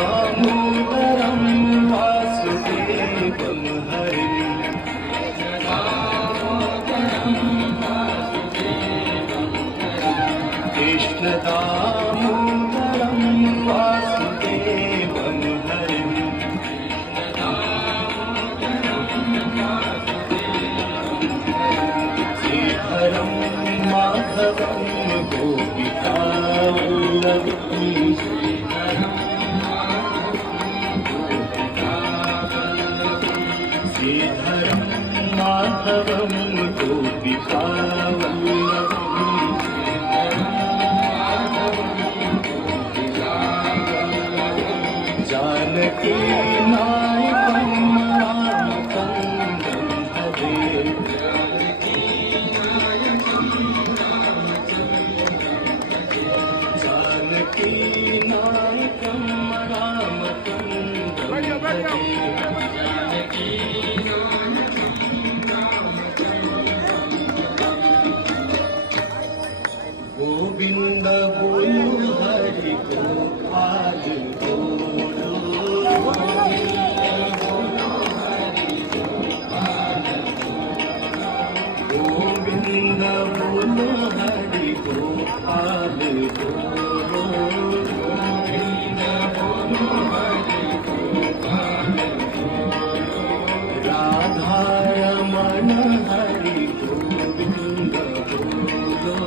कृष्णदामोदरं वासुदेवं हरिं कृष्णदामोदरं वासुदेवं हरिं श्रीधरं माधवं गोपिकावल्लभं श्रीधरं माधवं गोपिकावल्लभं जानकी नायकं रामचन्द्रं भजे जानकी नायकं रामचन्द्रं भजे गोविंद बोलो हरि गोपाल बोलो गोविंद बोलो हरि गोपाल बोलो राधा रमण हरि गोविंद बोलो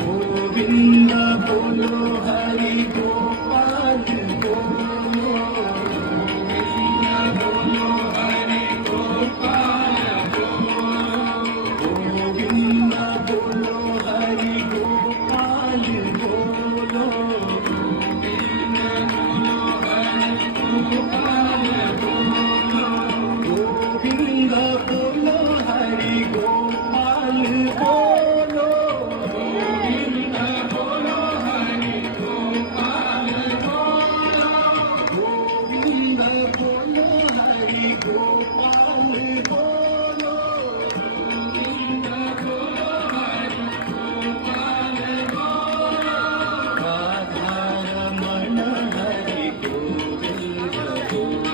गोविंद बोलो हरि गोपाल बोलो गोविंद बोलो हरि गोपाल बोलो गोविंद बोलो हरि गोपाल बोलो गोविंद बोलो हरि गोपाल बोलो राधा रमण हरि गोविंद बोलो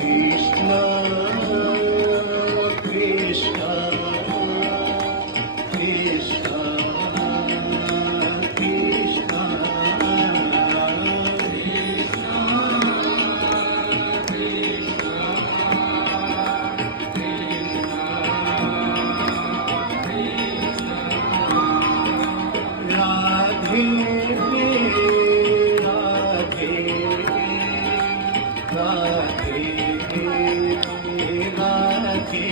कृष्ण कृष्ण कृष्ण कृष्ण राधे राधे राधे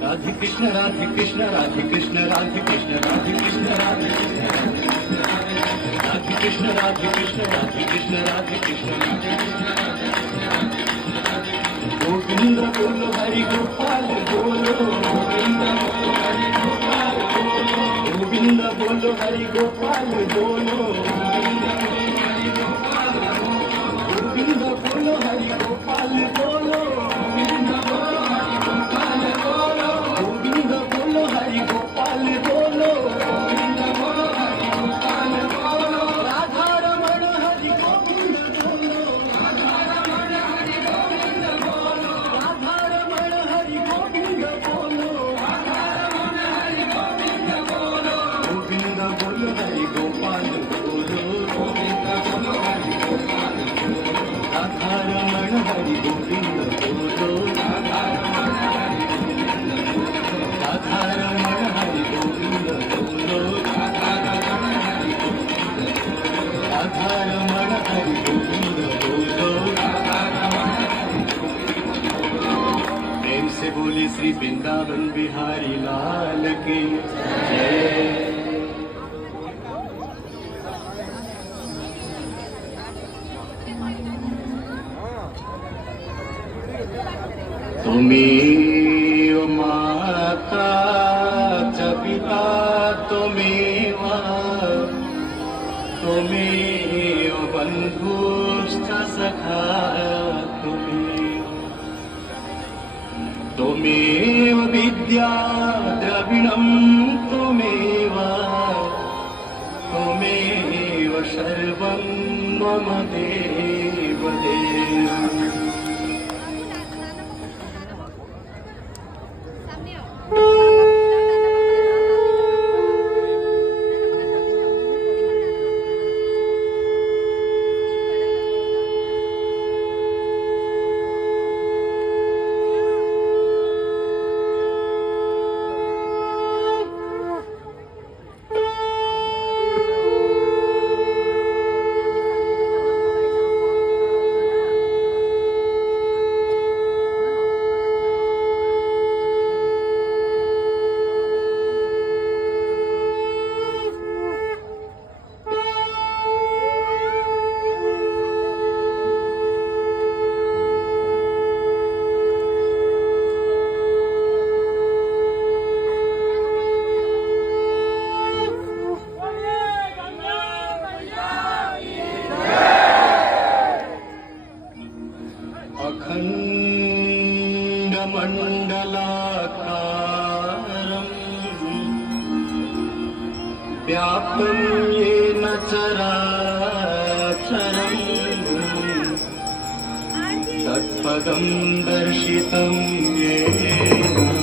राधे कृष्ण राधे कृष्ण राधे कृष्ण राधे कृष्ण राधे कृष्ण राधे कृष्ण राधे कृष्ण राधे कृष्ण राधे कृष्ण गोविंद बोलो हरि गोपाल बोलो गोविंद बोलो हरि गोपाल बोलो गोविंद बोलो हरि गोपाल बोलो गोविंद बोलो हरि गोपाल बोलो राधा रमण हरि गोविंद बोलो राधा रमण हरि गोविंद बोलो गोविंद बोलो हरि गोपाल बोलो राधा रमण हरि गोविंद बोलो राधा रमण हरि गोविंद बोलो राधा रमण हरि गोविंद बोलो प्रेम से बोले श्री वृंदावन बिहारी लाल की जय। त्वमेव माता च पिता त्वमेव त्वमेव बन्धुश्च सखा त्वमेव विद्या द्रविणं त्वमेव त्वमेव सर्वं मम देव देव व्याप्तं येन चराचरं तत्पदं दर्शितं येन